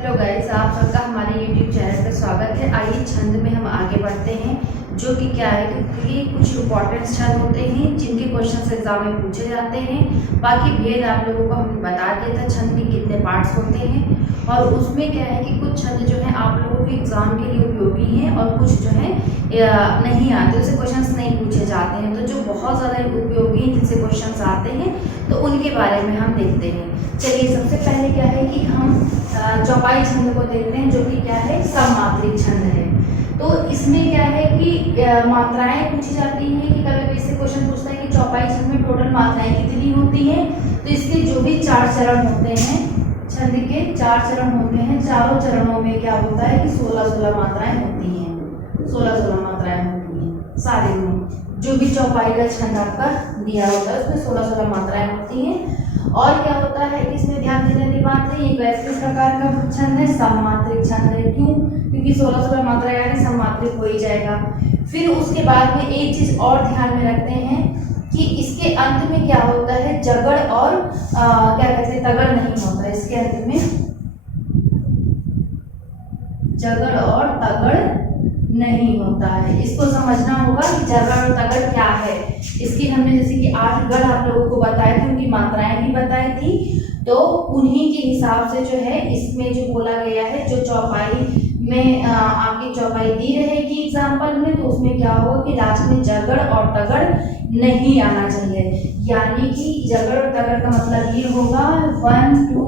Hello guys, आप सबका हमारे यूट्यूब चैनल पर स्वागत है। आइए छंद में हम आगे बढ़ते हैं, जो कि क्या है कि कुछ इम्पॉर्टेंट छंद होते हैं जिनके क्वेश्चन एग्जाम में पूछे जाते हैं। बाकी भेद आप लोगों को हम बता दिया था छंद के कितने पार्ट्स होते हैं, और उसमें क्या है कि कुछ छंद जो है आप लोगों के एग्जाम के लिए उपयोगी हैं और कुछ जो है नहीं आते, उससे क्वेश्चन नहीं पूछे जाते हैं। तो जो बहुत ज़्यादा उपयोगी हैं जिनसे क्वेश्चन आते हैं तो उनके बारे में हम देखते हैं। चलिए, सबसे पहले क्या है कि हम चौपाई छंद को देखते हैं, जो कि क्या है सममात्रिक छंद है। तो इसमें क्या है कि मात्राएं पूछी जाती हैं कि कभी इससे क्वेश्चन पूछता है कि चौपाई छंद में टोटल मात्राएं कितनी होती हैं। तो इसके जो भी 4 चरण होते हैं, छंद के 4 चरण होते हैं, चारों चरणों में क्या होता है कि 16-16 मात्राएं होती हैं। 16-16 मात्राएं होती हैं सारे में, जो भी चौपाई का छंद आपका दिया होता है उसमें 16-16 मात्राएं होती हैं। और क्या होता है कि इसमें ध्यान देने वाली बात है, ये किस प्रकार का छंद है, सममात्रिक छंद है। क्यों? क्योंकि 16-16 मात्रा यानी सममात्रिक हो ही जाएगा। फिर उसके बाद में एक चीज और ध्यान में रखते हैं कि इसके अंत में क्या होता है, जगड़ और क्या कहते हैं, तगड़ नहीं होता है। इसके अंत में जगड़ और तगड़ नहीं होता है। इसको समझना होगा कि जगड़ और तगड़ क्या है। इसकी हमने जैसे कि 8 गढ़ आप लोगों को बताए थे, उनकी मात्राएं भी बताई थी। तो उन्हीं के हिसाब से जो है इसमें जो बोला गया है, जो चौपाई में आपकी चौपाई दी रहेगी एग्जाम्पल में, तो उसमें क्या होगा कि लास्ट में जगड़ और तगड़ नहीं आना चाहिए। यानी कि जगड़ और तगड़ का मतलब ये होगा 1 to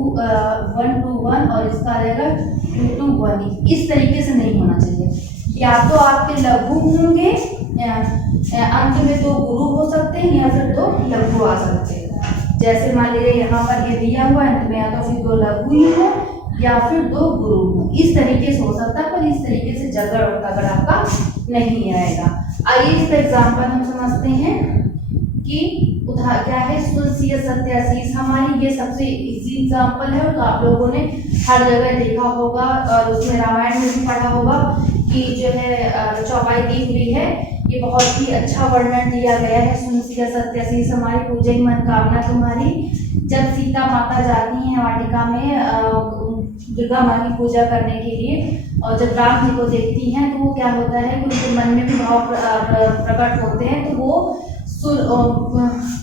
1 और इसका रहेगा 2 to 1। इस तरीके से नहीं होना चाहिए। या तो आपके लघु होंगे, अंत में 2 गुरु हो सकते हैं, या फिर 2 लघु आ सकते हैं। जैसे मान लीजिए यहाँ पर ये दिया हुआ है, अंत में या तो फिर 2 लघु ही हो या फिर 2 गुरु हो। इस तरीके से हो सकता है, पर इस तरीके से जगड़ और तगड़ आपका नहीं आएगा। आइए इसका एग्जाम्पल हम समझते हैं कि उदाहरण क्या है, सुलसिय सत्यासीस। हमारी ये सबसे इजी एग्जाम्पल है, तो आप लोगों ने हर जगह देखा होगा और उसमें रामायण में भी पढ़ा होगा कि जो है चौपाई दी हुई है, ये बहुत ही अच्छा वर्णन दिया गया है। सुलसिय सत्यासीस हमारी पूजन मनोकामना तुम्हारी। जब सीता माता जाती हैं वाटिका में दुर्गा माँ की पूजा करने के लिए, और जब राम जी को देखती हैं तो वो क्या होता है कि उनके मन में भी भाव प्रकट होते हैं। तो वो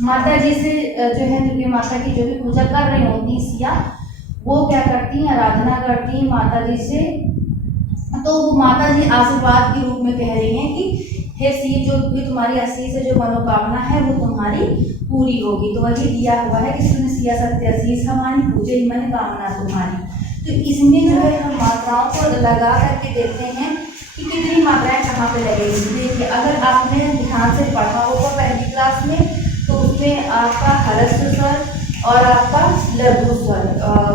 माता जी से जो है दुर्गा माता की जो भी पूजा कर रही होती है सिया, वो क्या करती हैं, आराधना करती हैं माता जी से। तो वो माता जी आशीर्वाद के रूप में कह रही हैं कि हे सी, जो भी तुम्हारी अस्सी से जो मनोकामना है वो तुम्हारी पूरी होगी। तो वही दिया हुआ है कि सुनसिया सत्यासीस हमारी पूजे मनोकामना तुम्हारी। तो इसमें जो है हम मात्राओं को लगा करके देखते हैं कि कितनी मात्राएं कहाँ पे लगेगी। देखिए, अगर आपने ध्यान से पढ़ा होगा पहली क्लास में, तो उसमें आपका ह्रस्व स्वर और आपका लघु स्वर,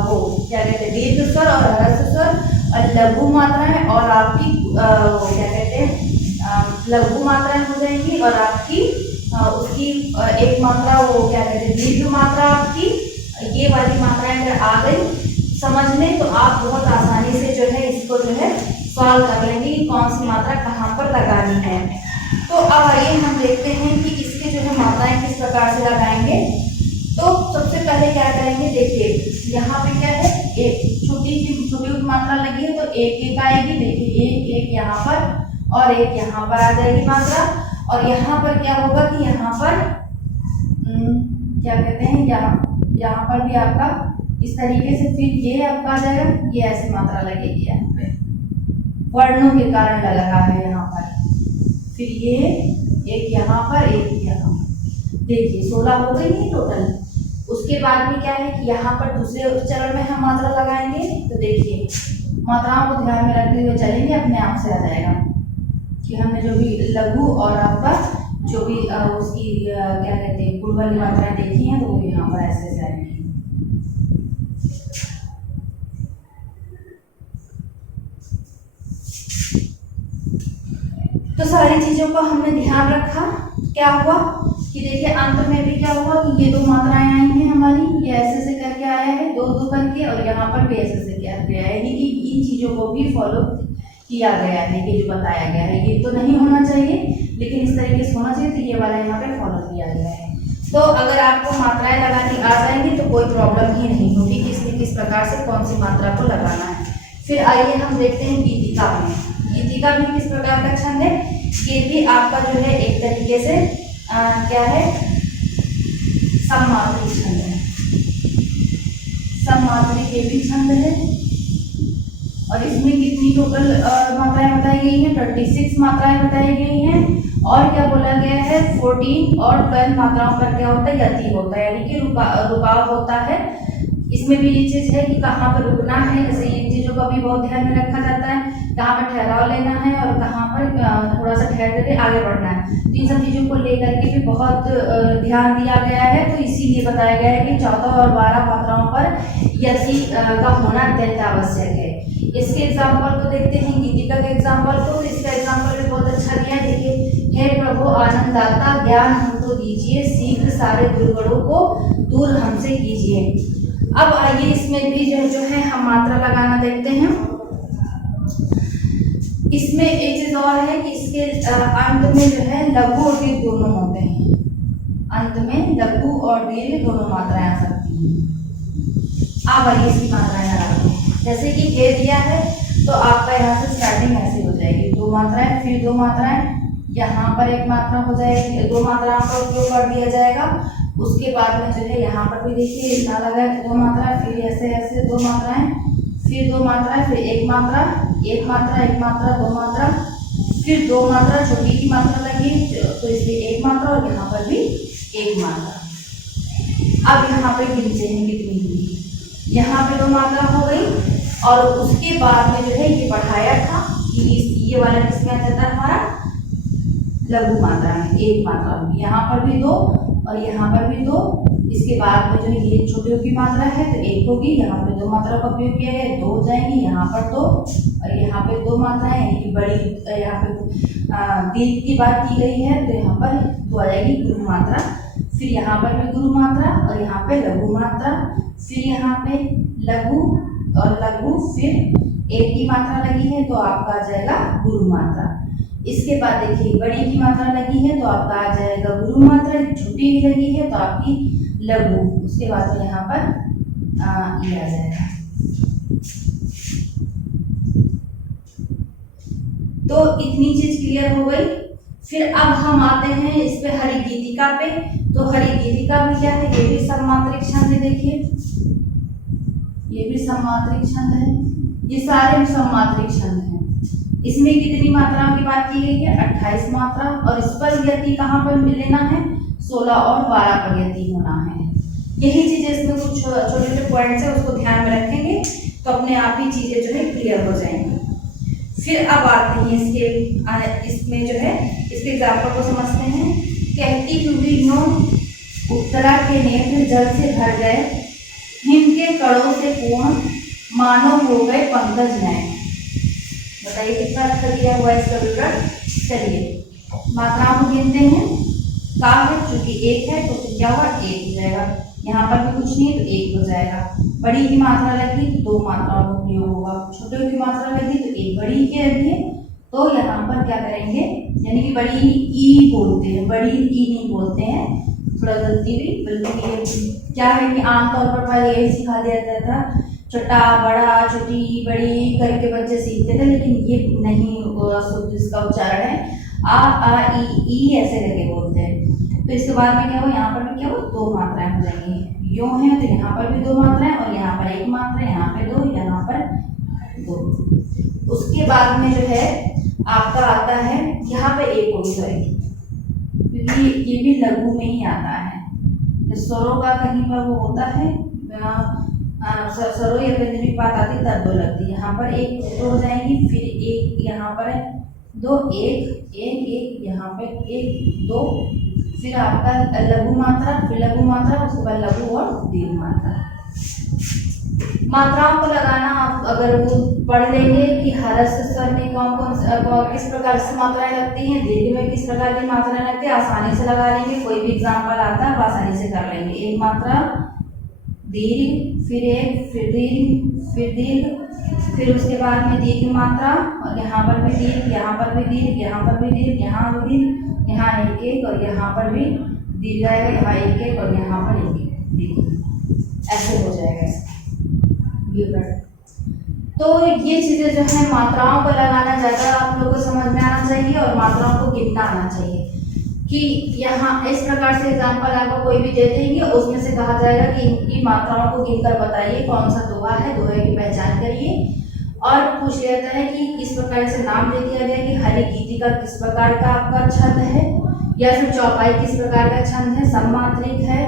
वो क्या कहते हैं, दीर्घ स्वर और ह्रस्व स्वर और लघु मात्राएं, और आपकी वो क्या कहते हैं, लघु मात्राएं हो जाएंगी, और आपकी उसकी एक मात्रा वो क्या कहते हैं, दीर्घ मात्रा आपकी। ये वाली मात्राएं अगर आ गई समझने, तो आप बहुत आसानी से जो है इसको जो है सॉल्व कर लेंगे कि कौन सी मात्रा कहाँ पर लगानी है। तो अब आइए हम देखते हैं कि इसके जो है मात्राएं किस प्रकार से लगाएंगे। तो सबसे पहले क्या करेंगे, देखिए यहाँ पे क्या है, एक छोटी मात्रा लगी है तो 1-1 आएगी। देखिए 1-1 यहाँ पर और 1 यहाँ पर आ जाएगी मात्रा। और यहाँ पर क्या होगा कि यहाँ पर क्या कहते हैं, यहाँ पर भी आपका इस तरीके से, फिर ये आपका आ जाएगा, ये ऐसी मात्रा लगेगी यहाँ पे, वर्णों के कारण लग रहा है यहाँ पर। फिर ये एक यहाँ पर, एक यहाँ पर। देखिए 16 हो गई है टोटल। उसके बाद में क्या है कि यहाँ पर दूसरे चरण में हम मात्रा लगाएंगे। तो देखिए मात्राओं को ध्यान में रखते हुए चलेंगे, अपने आप से आ जाएगा कि हमने जो भी लघु और आपका जो भी उसकी क्या कहते हैं गुण वाली मात्राएं देखी हैं, तो वो यहाँ पर ऐसे से आएंगी। तो सारी चीजों का हमने ध्यान रखा। क्या हुआ कि देखिए अंत में भी क्या हुआ कि ये 2 मात्राएं आई हैं हमारी, ये ऐसे से करके आया है 2-2 करके, और यहाँ पर भी ऐसे से करके आया है। यानी कि इन चीजों को भी फॉलो किया गया है, ये जो बताया गया है। ये तो नहीं होना चाहिए, लेकिन इस तरीके से होना चाहिए। तो ये वाला यहाँ पे फॉलो किया गया है। तो अगर आपको मात्राएं लगानी आ जाएंगी तो कोई प्रॉब्लम ही नहीं होगी कि इसमें किस प्रकार से कौन सी मात्रा को लगाना है। फिर आइए हम देखते हैं गीतिका में। गीतिका भी किस प्रकार का छंद है, ये भी आपका जो है एक तरीके से क्या है, सममात्रिक छंद है। सममात्रिक ये भी छंद है और इसमें कितनी टोटल मात्राएं बताई गई हैं, 26 मात्राएं बताई गई हैं। और क्या बोला गया है, 14 और 12 मात्राओं पर क्या होता है, यति होता है, यानी कि रुकाव होता है। इसमें भी ये चीज है कि कहाँ पर रुकना है, जैसे इन चीजों का भी बहुत ध्यान में रखा जाता है, कहाँ पर ठहराव लेना है और कहाँ पर थोड़ा सा ठहर करके आगे बढ़ना है। तो इन सब चीजों को लेकर के भी बहुत ध्यान दिया गया है। तो इसीलिए बताया गया है कि 14 और 12 मात्राओं पर यति का होना अत्यंत आवश्यक है। इसके एग्जाम्पल को देखते हैं, गीतिका के एग्जाम्पल को। इसका एग्जाम्पल भी बहुत अच्छा दिया है, देखिए, हे प्रभु आनंददाता ज्ञान हमको दीजिए, शीघ्र सारे दुर्गुणों को दूर हमसे कीजिए। अब आइए इसमें भी जो है हम मात्रा लगाना देखते हैं। इसमें एक चीज और है कि इसके अंत में जो है लघु और दीर्घ दोनों होते हैं। अंत में लघु और दीर्घ दोनों मात्राएं आ सकती हैं। अब आइए इसकी मात्राएं लगाते हैं। जैसे कि हे दिया है तो आपका यहाँ से स्टार्टिंग ऐसे हो जाएगी, 2 मात्राएं, फिर 2 मात्राएं, यहाँ पर 1 मात्रा हो जाएगी, 2 मात्राओं का उपयोग कर दिया जाएगा। उसके बाद में जो है यहाँ पर भी देखिए इतना लगा है, 2 मात्राएं, फिर ऐसे ऐसे 2 मात्राएं, फिर 2 मात्राएं, फिर 1 मात्रा, 1 मात्रा, 1 मात्रा, 2 मात्रा, फिर 2 मात्रा, छोटी की मात्रा लगी तो इसलिए 1 मात्रा और यहाँ पर भी 1 मात्रा। अब यहाँ पे गिनते हैं कितनी हुई, यहाँ पे 2 मात्रा हो गई और उसके बाद में जो है ये बढ़ाया था कि ये वाला किसमें आ जाता है हमारा, लघु मात्रा में 1 मात्रा होगी, यहाँ पर भी 2 और यहाँ पर भी 2। इसके बाद में जो है ये छोटियों की मात्रा है तो 1 होगी, यहाँ पे 2 मात्रा का उपयोग किया गया, 2 हो जाएंगी, यहाँ पर 2 और यहाँ पे 2 मात्राएं, यानी कि बड़ी यहाँ पे दीर्घ की बात की गई है तो यहाँ पर 2 आ जाएगी गुरु मात्रा, फिर यहाँ पर भी गुरु मात्रा और यहाँ पे लघु मात्रा, फिर यहाँ पे लघु और लघु, फिर 1 की मात्रा लगी है तो आपका आ जाएगा गुरु मात्रा। इसके बाद देखिए बड़ी की मात्रा लगी है तो आपका आ जाएगा गुरु मात्रा, छोटी की लगी है तो आपकी लघु, उसके बाद यहाँ पर ये आ जाएगा। तो इतनी चीज क्लियर हो गई। फिर अब हम आते हैं इस पे हरि गीतिका पे। तो हरि गीतिका भी क्या है, ये भी सममात्रिक छंद है। देखिए ये भी सममात्रिक छंद है, ये सारे सममात्रिक छंद हैं। इसमें कितनी मात्राओं की बात की गई है, 28 मात्रा, और इस पर यति कहाँ पर लेना है, 16 और 12 पर यति होना है। यही चीजें इसमें कुछ छोटे छोटे पॉइंट्स है, उसको ध्यान में रखेंगे तो अपने आप ही चीजें जो है क्लियर हो जाएंगी। फिर अब आते हैं इसमें जो है इसके एग्जाम्पल को समझते हैं। कहती हुई नो उत्तरा के नेत्र जल से भर गए, हिम के कड़ों से पूर्ण मानो हो गए पंकज नयन। बताइए कितना अच्छा दिया हुआ इसका विवरण। चलिए मात्राओं को गिनते हैं। का है चूंकि 1 है तो फिर क्या होगा, 1 हो जाएगा, यहाँ पर भी कुछ नहीं है तो 1 हो जाएगा। बड़ी की मात्रा लगी तो 2 मात्राओं का उपयोग होगा, छोटे की मात्रा लगी तो 1 बड़ी की लगी है तो यहाँ पर क्या करेंगे, यानी कि बड़ी ई बोलते हैं, बड़ी ई नहीं बोलते हैं, थोड़ा गलती हुई। बल्कि क्या है कि आमतौर पर पहले यही सिखा दिया जाता था, छोटा बड़ा छोटी बड़ी करके बच्चे सीखते थे, लेकिन ये नहीं शुद्ध इसका उच्चारण है, आ ई ऐसे करके बोलते हैं। तो इसके बाद में क्या हो, यहाँ पर भी क्या हो, 2 मात्राएं हो जाएंगी। यो है तो यहाँ पर भी 2 मात्राएं और यहाँ पर 1 मात्रा, यहाँ पे 2, यहाँ पर 2। उसके बाद में जो है आपका आता है यहाँ पे 1 होगी जाएगी, क्योंकि ये भी लघु में ही आता है। तो स्वरों का कहीं पर वो होता है, स्वरों या व्यंजन की बात आती तब 2 लगती है। यहाँ पर 1 2 हो जाएंगी, फिर 1 यहाँ पर 2 1 1 1, यहाँ पे 1 2, फिर आपका लघु मात्रा, फिर लघु मात्रा, उसके बाद लघु और दीर्घ मात्रा। मात्राओं को लगाना आप अगर वो पढ़ लेंगे कि हरस स्वर में कौन कौन किस प्रकार से मात्राएं लगती हैं, दीर्घ में किस प्रकार की मात्राएं लगती है, आसानी से लगा लेंगे। कोई भी एग्जाम्पल आता है आसानी से कर लेंगे। 1 मात्रा दीर्घ, फिर 1, फिर दीर्घ, फिर दीर्घ, फिर उसके बाद में दीर्घ मात्रा, और यहाँ पर भी दीर्घ, यहाँ पर भी दीर्घ, यहाँ पर भी दीर्घ, यहाँ भी दीर्घ, यहाँ 1 1 और यहाँ पर भी दीर्घ आएगा, यहाँ 1 1 और यहाँ पर 1 1 दीर्घ, ऐसे हो जाएगा। तो ये चीजें जो है मात्राओं को लगाना ज्यादा आप लोगों को समझ में आना चाहिए और मात्राओं को गिनना आना चाहिए कि यहाँ इस प्रकार से एग्जाम्पल आपको कोई भी दे देंगे, उसमें से कहा जाएगा कि इनकी मात्राओं को गिनकर बताइए कौन सा दोहा है, दोहे की पहचान करिए। और पूछ लेता है कि इस प्रकार से नाम दे दिया गया कि हरि गीतिका किस प्रकार का आपका छंद है, या फिर चौपाई किस प्रकार का छंद है, सममात्रिक है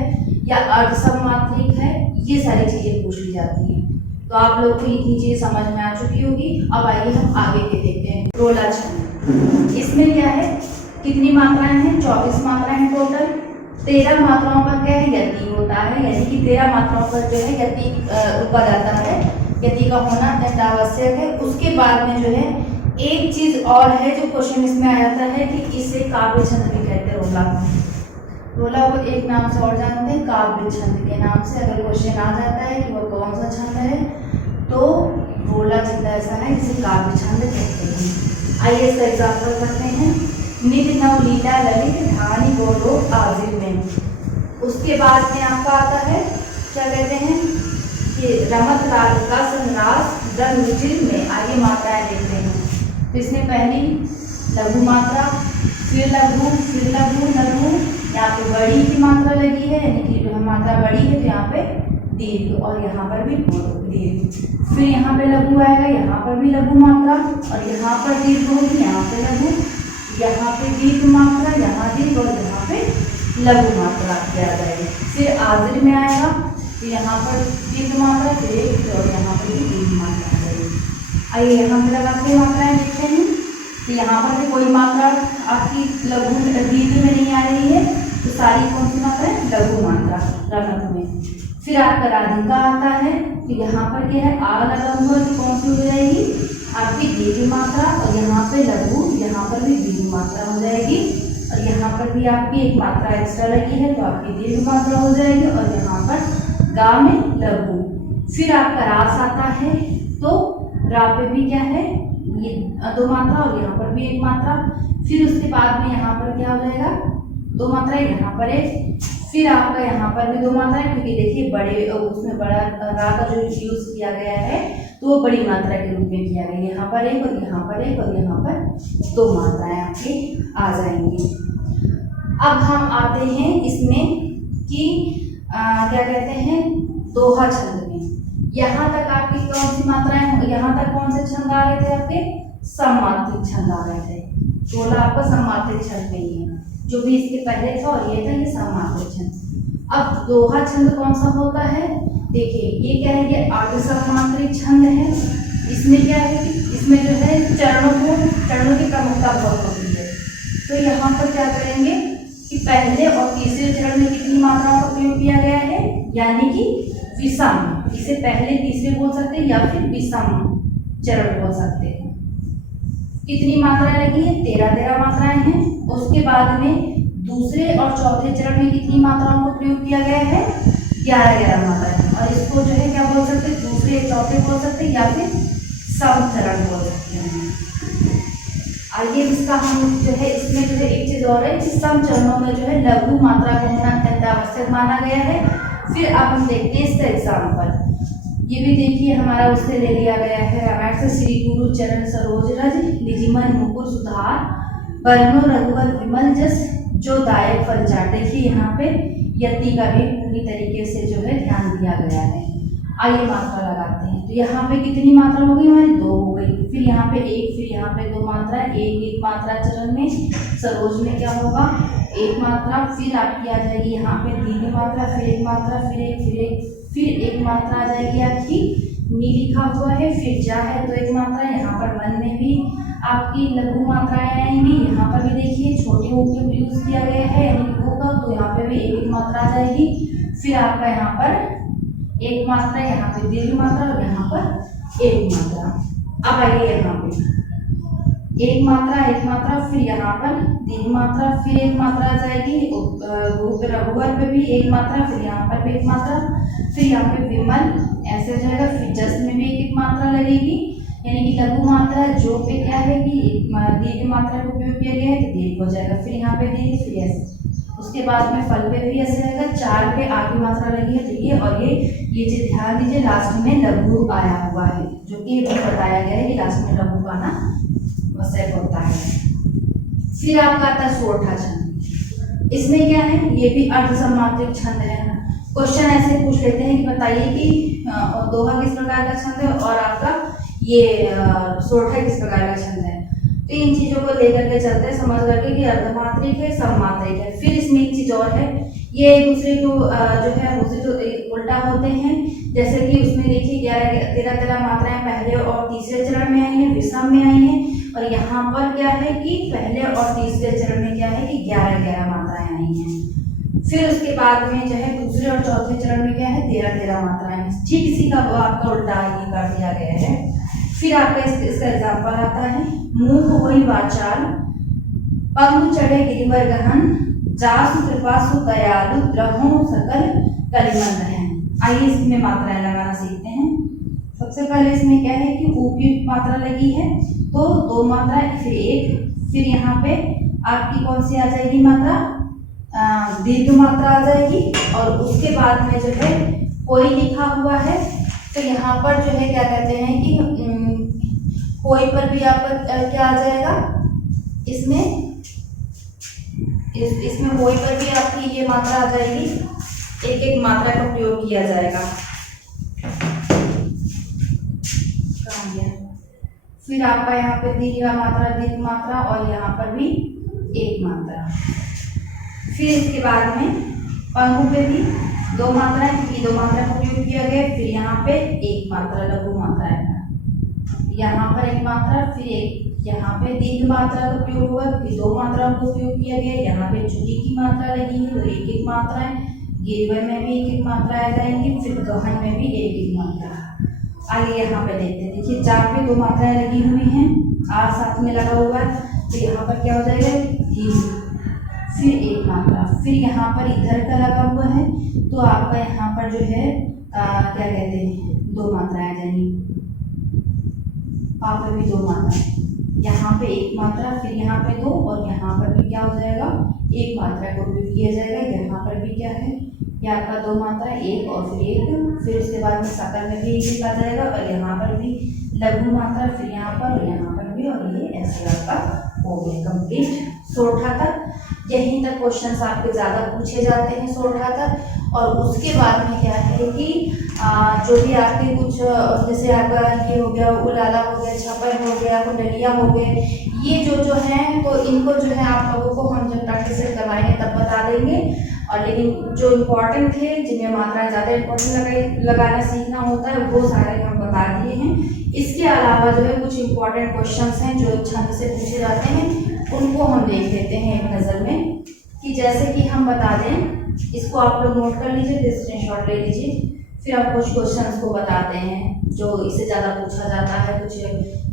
या अर्ध सममात्रिक है, ये सारी चीजें पूछ ली जाती हैं। तो आप लोग को इतनी चीजें समझ में आ चुकी होगी। अब आइए हम आगे के देखते हैं। रोला छंद, इसमें क्या है, कितनी मात्राएं हैं, 24 मात्राएं हैं टोटल। 13 मात्राओं पर क्या है, यति होता है, यानी कि 13 मात्राओं पर जो है यति ऊपर आता है, यति का होना अत्यंत आवश्यक है। उसके बाद में जो है एक चीज और है जो क्वेश्चन इसमें आ जाता है कि इसे काव्य छंद भी कहते हैं। रोला रोला को एक नाम से और जानते हैं, काव्य छंद के नाम से। अगर क्वेश्चन आ जाता है कि वो कौन सा छंद है, तो रोला छंद ऐसा है जिसे काव्य छंद कहते हैं। आइए इसका एग्जाम्पल करते हैं। निध नव लीला ललित ढानी गोलो आजिर में। उसके बाद में आपका आता है क्या कहते हैं कि रमत लाल का संरास रंग रुचिर में। आगे मात्राएं देखते हैं। तो इसमें पहली लघु मात्रा, फिर लघु, फिर लघु, लघु, यहाँ पे बड़ी की मात्रा लगी है, यानी कि जो मात्रा बड़ी है तो यहाँ पे दीर्घ और यहाँ पर भी दीर्घ। फिर यहाँ पे लघु आएगा, यहाँ पर भी लघु मात्रा और यहाँ पर दीर्घ होगी, यहाँ पे लघु, यहाँ पे दीर्घ मात्रा, यहाँ दीर्घ और यहाँ पे लघु मात्रा किया जाएगी। फिर आजिर में आएगा, फिर यहाँ पर दीर्घ मात्रा, फिर और यहाँ पर भी दीर्घ मात्रा आ जाएगी। आइए यहाँ पे लगाते हैं मात्राएं देखते हैं। तो यहाँ पर भी कोई मात्रा आपकी लघु दीर्घ में नहीं आ रही है, तो सारी कौन सी मात्रा है, लघु मात्रा रमत में। फिर आपका राधिका आता है, तो यहाँ पर क्या है, आ लगा हुआ, तो कौन सी हो जाएगी आपकी दीर्घ मात्रा और यहाँ पे लघु, यहाँ पर भी दीर्घ मात्रा हो जाएगी और यहाँ पर भी आपकी एक मात्रा एक्स्ट्रा लगी है तो आपकी दीर्घ मात्रा हो जाएगी और यहाँ पर गा में लघु। फिर आपका रास आता है, तो रा पे भी क्या है, ये 2 मात्रा और यहाँ पर भी 1 मात्रा। फिर उसके बाद में यहाँ पर क्या हो जाएगा, 2 मात्रा, यहाँ पर 1। फिर आपका यहाँ पर भी 2 मात्रा है, क्योंकि देखिए बड़े उसमें बड़ा रा का जो यूज किया गया है तो वो बड़ी मात्रा के रूप में किया गया है। यहाँ पर 1 और यहाँ पर 1 और यहाँ पर 2 मात्राएं आपकी आ जाएंगी। अब हम आते हैं इसमें कि क्या कहते हैं, दोहा छंद में। यहाँ तक आपकी कौन सी मात्राएं, यहाँ तक कौन से छंद आ गए थे आपके, सममात्रिक छंद आ गए थे। रोला आपका सममात्रिक छंद में ही है, जो भी इसके पहले था और ये था, ये सममात्रिक छंद। अब दोहा छंद कौन सा होता है, देखिए ये क्या है, ये अर्ध सममात्रिक छंद है। इसमें क्या है कि इसमें जो है चरणों की प्रमुखता बहुत होती है। तो यहाँ पर क्या करेंगे कि पहले और तीसरे चरण में कितनी मात्राओं का प्रयोग किया गया है, यानी कि विषम। इसे पहले तीसरे बोल सकते हैं या फिर विषम चरण बोल सकते हैं। कितनी मात्राएं लगी है, 13 मात्राएं हैं। उसके बाद में दूसरे और चौथे चरण में कितनी मात्राओं का प्रयोग किया गया है, 11 मात्राएं। और इसको जो है क्या बोल सकते हैं, दूसरे चौथे बोल सकते हैं या फिर सम चरण बोल सकते हैं। आइए इसका हम जो है, इसमें जो है एक चीज और है कि सम चरणों में जो है लघु मात्रा का होना अत्यंत आवश्यक माना गया है। फिर अब हम देखते हैं इसका एग्जाम्पल। ये भी देखिए हमारा उससे ले लिया गया है रामायण से। श्री गुरु चरण सरोज रज निजिमन मुकुर सुधार, बरनो रघुवर विमल जस जो दायक फल चाट। देखिए यहाँ पे यति का भी पूरी तरीके से जो है ध्यान दिया गया है। आइए मात्रा लगाते हैं। तो यहाँ पे कितनी मात्रा हो गई हमारी, 2 हो गई। फिर यहाँ पे 1, फिर यहाँ पे 2 मात्रा, एक मात्रा चरण में। सरोज में क्या होगा, 1 मात्रा, फिर आपकी आ जाएगी यहाँ पे दीर्घ मात्रा, फिर 1 मात्रा, फिर एक मात्रा आ जाएगी आपकी नी लिखा हुआ है, फिर जा है तो 1 मात्रा। यहाँ पर मन में भी आपकी लघु मात्राएं आएंगी। यहाँ पर भी देखिए छोटे ऊपर यूज किया गया है, यानी होगा तो यहाँ पे भी 1 मात्रा आ जाएगी। फिर आपका यहाँ पर 1 मात्रा, यहाँ पे दीर्घ मात्रा और यहाँ पर 1 मात्रा। अब आइए यहाँ पे 1 मात्रा, फिर यहाँ पर दीर्घ मात्रा, फिर 1 मात्रा आ जाएगी। रघुवर पे भी 1 मात्रा, फिर यहाँ पर भी 1 मात्रा, फिर यहाँ पे विमल ऐसे हो जाएगा। फिर जस में भी 1 मात्रा लगेगी, यानी कि लघु मात्रा जो पे क्या है कि दीर्घ मात्रा का उपयोग किया गया है तो दीर्घ हो जाएगा। फिर यहाँ पे दीर्घ, फिर ऐसे उसके बाद में फल पे भी ऐसे रहेगा, 4 पे आगे मात्रा लगी है देखिए, और ये चीज ध्यान दीजिए लास्ट में लघु आया हुआ है, जो कि बताया गया है कि लास्ट में लघु का ना वसैक होता है। फिर आपका आता है सोरठा छंद। इसमें क्या है, ये भी अर्धसमात्रिक छंद है। क्वेश्चन ऐसे पूछ लेते हैं कि बताइए कि दोहा किस प्रकार का छंद है और आपका ये सोरठा किस प्रकार का छंद है। तो इन चीजों को लेकर के चलते हैं, समझ करके कि अर्धमात्रिक है, सममात्रिक है। फिर इसमें एक चीज और है, ये एक दूसरे को जो है दूसरे तो उल्टा होते हैं। जैसे कि उसमें देखिए 13 मात्राएं पहले और तीसरे चरण में आई है, विषम में आई है, और यहाँ पर क्या है कि पहले और तीसरे चरण में क्या है कि 11 मात्राएं आई हैं। फिर उसके बाद में जो है दूसरे और चौथे चरण में क्या है 13 मात्राएं। ठीक इसी का आपका उल्टा ये कर दिया गया है। फिर आपका इसका एग्जाम्पल आता है, मुख होई वाचाल पंग चढ़े गिरिवर गहन, जासु कृपासु दयालु द्रहो सकल कलिमंद है। आइए इसमें मात्राएं लगाना सीखते हैं। सबसे पहले इसमें क्या है कि ऊ की मात्रा लगी है, तो 2 मात्राएं, फिर 1, फिर यहाँ पे आपकी कौन सी आ जाएगी मात्रा, दीर्घ मात्रा आ जाएगी। और उसके बाद में जो है कोई लिखा हुआ है, तो यहाँ पर जो है क्या कहते हैं कि कोई पर भी आपका क्या आ जाएगा, इसमें कोई पर भी आपकी ये मात्रा आ जाएगी, एक मात्रा का प्रयोग किया जाएगा। फिर आपका यहाँ पे दीर्घ मात्रा और यहाँ पर भी 1 मात्रा। फिर इसके बाद में पंगु पे भी 2 मात्राएं, क्योंकि 2 मात्रा का प्रयोग किया गया। फिर यहाँ पे 1 मात्रा लघु मात्रा है, यहाँ पर 1 मात्रा, फिर यहाँ पे दीर्घ मात्रा का प्रयोग हुआ, फिर 2 मात्रा का उपयोग किया गया। यहाँ पे चुकी की मात्रा लगी है, तो 1 मात्रा है। गिरवर में भी 1 मात्रा आ जाएंगी, फिर गहन में भी 1 मात्रा। आइए यहाँ पे देखते हैं, देखिए 4 पे 2 मात्राएं लगी हुई हैं, R साथ में लगा हुआ है, तो यहाँ पर क्या हो जाएगा दीर्घ, फिर 1 मात्रा। फिर यहाँ पर इधर का लगा हुआ है, तो आपका यहाँ पर जो है क्या कहते हैं 2 मात्राएं आ जाएंगी, वहाँ पर भी 2 मात्रा, यहाँ पे 1 मात्रा, फिर यहाँ पे 2, और यहाँ पर भी क्या हो जाएगा 1 मात्रा को उपयोग किया जाएगा। यहाँ पर भी क्या है कि आपका 2 मात्रा, 1 और फिर 1, फिर उसके बाद में सकल में भी 1 आ जाएगा, और यहाँ पर भी लघु मात्रा, फिर यहाँ पर और यहाँ पर भी, और ये ऐसे आपका हो गया कंप्लीट सोरठा तक। यहीं तक क्वेश्चंस आपके ज़्यादा पूछे जाते हैं सोरठा तक। और उसके बाद में क्या है कि जो भी आपके कुछ जैसे आपका ये हो गया उलाला हो गया, छपर हो गया, कुंडलिया हो गए, ये जो हैं तो इनको जो है आप लोगों को हम जब प्रैक्टिस करवाएंगे तब बता देंगे। और लेकिन जो इम्पोर्टेंट थे, जिनमें मात्राएं ज़्यादा इम्पोर्टेंट लगाना सीखना होता है, वो सारे हम बता दिए हैं। इसके अलावा जो है कुछ इम्पोर्टेंट क्वेश्चंस हैं जो छंद से पूछे जाते हैं, उनको हम देख लेते हैं एक नज़र में। कि जैसे कि हम बता दें, इसको आप लोग नोट कर लीजिए, फिर स्क्रीनशॉट ले लीजिए। फिर हम कुछ क्वेश्चंस को बताते हैं जो इससे ज़्यादा पूछा जाता है, कुछ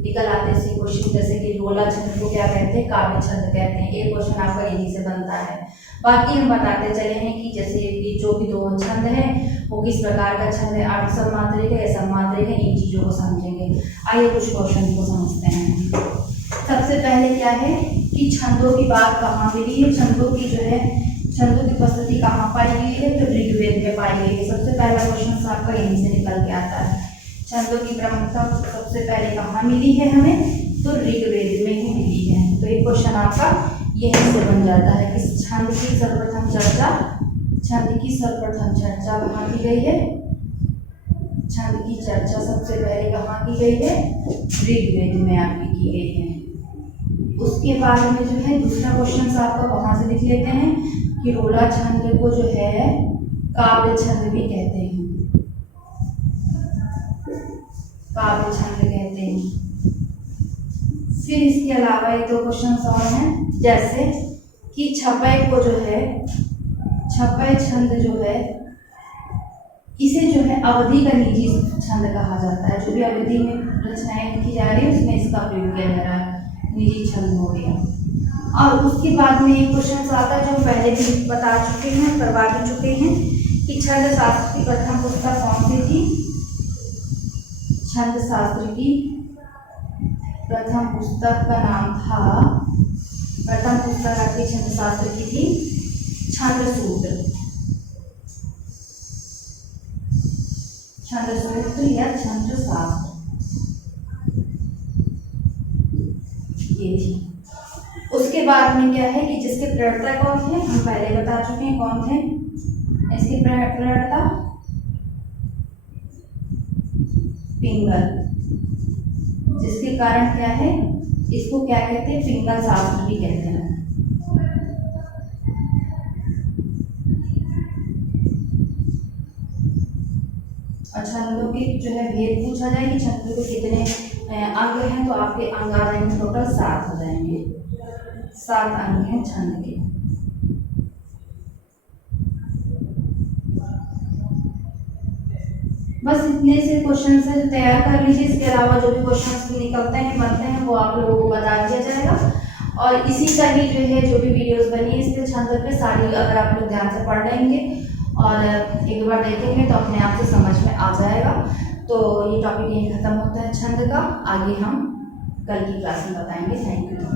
निकल आते हैं क्वेश्चन, जैसे कि रोला छंद को क्या कहते हैं, काव्य छंद कहते हैं। एक क्वेश्चन आपका यहीं से बनता है। बाकी हम बताते चले हैं कि जैसे कि जो भी 2 छंद है वो किस प्रकार का छंद है, अर्धसमात्रिक है या सममात्रिक है, इन चीज़ों को समझेंगे। आइए कुछ क्वेश्चन को समझते हैं। सबसे पहले क्या है कि छंदों की बात कहाँ मिली है, छंदों की जो है छंदों की उपस्थिति कहाँ पाई गई है, तो ऋग्वेद में पाई गई है। सबसे पहला क्वेश्चन आपका यहीं से निकल के आता है। छंदों की प्रमुखता सबसे पहले कहाँ मिली है हमें, तो ऋग्वेद में ही मिली है। तो एक क्वेश्चन आपका यहीं से बन जाता है कि छंद की सर्वप्रथम चर्चा कहाँ की गई है, छंद की चर्चा सबसे पहले कहाँ की गई है, ऋग्वेद में आपकी की गई है। उसके बाद में जो है दूसरा क्वेश्चन आपका वहां से लिख लेते हैं कि रोला छंद को जो है काव्य छंद भी कहते हैं, काव्य छंद कहते हैं। फिर इसके अलावा 1-2 क्वेश्चन और हैं, जैसे कि छपै को जो है, छपै छंद जो है इसे जो है अवधि का निजी छंद कहा जाता है। जो भी अवधि में रचनाएं लिखी जा रही है उसमें इसका प्रयोग किया जा रहा है, निजी छंद हो गया। और उसके बाद में एक क्वेश्चन आता है जो हम पहले भी बता चुके हैं, करवा भी चुके हैं कि छंद शास्त्र की प्रथम पुस्तक कौन सी थी। छंद शास्त्र की प्रथम पुस्तक का नाम था, प्रथम पुस्तक आपकी छंद शास्त्र की थी छंद सूत्र, छंद सूत्र या छंद शास्त्र, ये थी। उसके बाद में क्या है कि जिसके प्रणेता कौन थे, हम पहले बता चुके हैं कौन थे इसके प्रणेता, पिंगल, जिसके कारण क्या है, इसको क्या कहते हैं, पिंगल शास्त्र भी कहते हैं। और छंदों के जो है भेद पूछा जाए कि छंदों के कितने अंग हैं, तो आपके अंग आ जाएंगे टोटल 7 हो जाएंगे, 7 अंग हैं छंद के। बस इतने से क्वेश्चन से तैयार कर लीजिए, इसके अलावा जो भी क्वेश्चन निकलते हैं बनते हैं वो आप लोगों को बता दिया जाएगा। और इसी का ही जो भी वीडियोस बनी है इस पे छंद पे सारी अगर आप लोग ध्यान से पढ़ लेंगे और एक बार देखेंगे तो अपने आप से समझ में आ जाएगा। तो ये टॉपिक यहीं खत्म होता है छंद का, आगे हम कल की क्लास में बताएंगे। Thank you.